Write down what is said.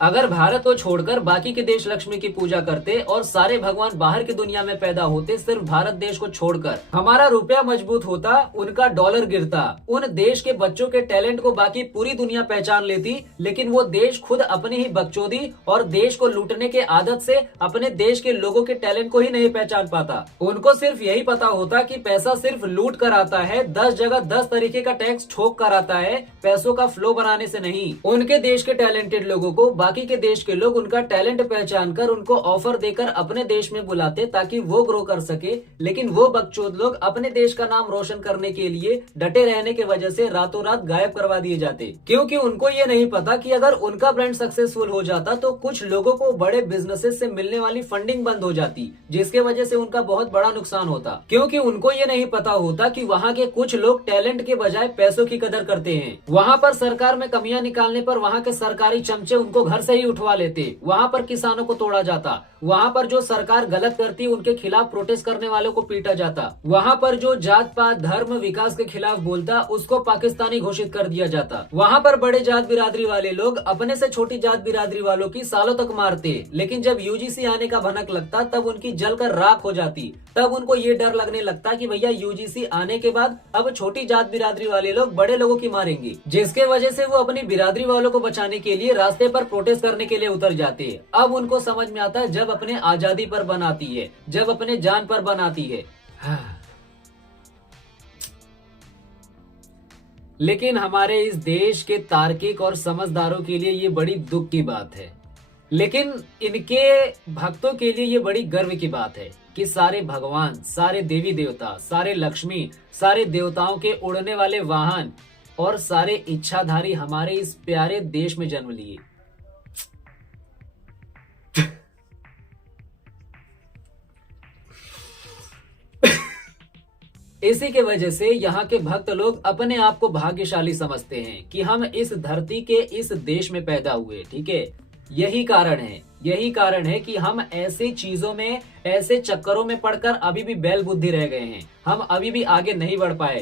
अगर भारत को छोड़कर बाकी के देश लक्ष्मी की पूजा करते और सारे भगवान बाहर की दुनिया में पैदा होते, सिर्फ भारत देश को छोड़कर, हमारा रुपया मजबूत होता, उनका डॉलर गिरता, उन देश के बच्चों के टैलेंट को बाकी पूरी दुनिया पहचान लेती, लेकिन वो देश खुद अपनी ही बकचोदी और देश को लूटने के आदत से अपने देश के लोगों के टैलेंट को ही नहीं पहचान पाता। उनको सिर्फ यही पता होता कि पैसा सिर्फ लूट कर आता है, 10 जगह 10 तरीके का टैक्स ठोक कर आता है, पैसों का फ्लो बनाने से नहीं। उनके देश के टैलेंटेड लोगों को बाकी के देश के लोग उनका टैलेंट पहचान कर उनको ऑफर देकर अपने देश में बुलाते ताकि वो ग्रो कर सके, लेकिन वो बकचोद लोग अपने देश का नाम रोशन करने के लिए डटे रहने की वजह से रातों रात गायब करवा दिए जाते, क्योंकि उनको ये नहीं पता कि अगर उनका ब्रांड सक्सेसफुल हो जाता तो कुछ लोगों को बड़े बिजनेसेस से मिलने वाली फंडिंग बंद हो जाती, जिसके वजह से उनका बहुत बड़ा नुकसान होता, क्योंकि उनको ये नहीं पता होता कि वहाँ के कुछ लोग टैलेंट के बजाय पैसों की कदर करते हैं। वहाँ पर सरकार में कमियां निकालने पर वहाँ के सरकारी चमचे उनको घर से ही उठवा लेते, वहाँ पर किसानों को तोड़ा जाता, वहाँ पर जो सरकार गलत करती उनके खिलाफ प्रोटेस्ट करने वालों को पीटा जाता, वहाँ पर जो जात पात धर्म विकास के खिलाफ बोलता उसको पाकिस्तानी घोषित कर दिया जाता, वहाँ पर बड़े जात बिरादरी वाले लोग अपने से छोटी जात बिरादरी वालों की सालों तक मारते, लेकिन जब यूजीसी आने का भनक लगता तब उनकी जलकर राख हो जाती। तब उनको ये डर लगने लगता कि भैया यूजीसी आने के बाद अब छोटी जात बिरादरी वाले लोग बड़े लोगों की मारेंगे, जिसके वजह से वो अपनी बिरादरी वालों को बचाने के लिए रास्ते पर प्रोटेस्ट करने के लिए उतर जाते हैं। अब उनको समझ में आता है जब अपने आजादी पर बनाती है, जब अपने जान पर बनाती है। लेकिन हमारे इस देश के तार्किक और समझदारों के लिए ये बड़ी दुख की बात है, लेकिन इनके भक्तों के लिए ये बड़ी गर्व की बात है कि सारे भगवान, सारे देवी देवता, सारे लक्ष्मी, सारे देवताओं के उड़ने वाले वाहन और सारे इच्छाधारी हमारे इस प्यारे देश में जन्म लिए। इसी के वजह से यहाँ के भक्त लोग अपने आप को भाग्यशाली समझते हैं कि हम इस धरती के इस देश में पैदा हुए। ठीक है, यही कारण है कि हम ऐसी चीजों में, ऐसे चक्करों में पड़कर अभी भी बैल बुद्धि रह गए हैं, हम अभी भी आगे नहीं बढ़ पाए।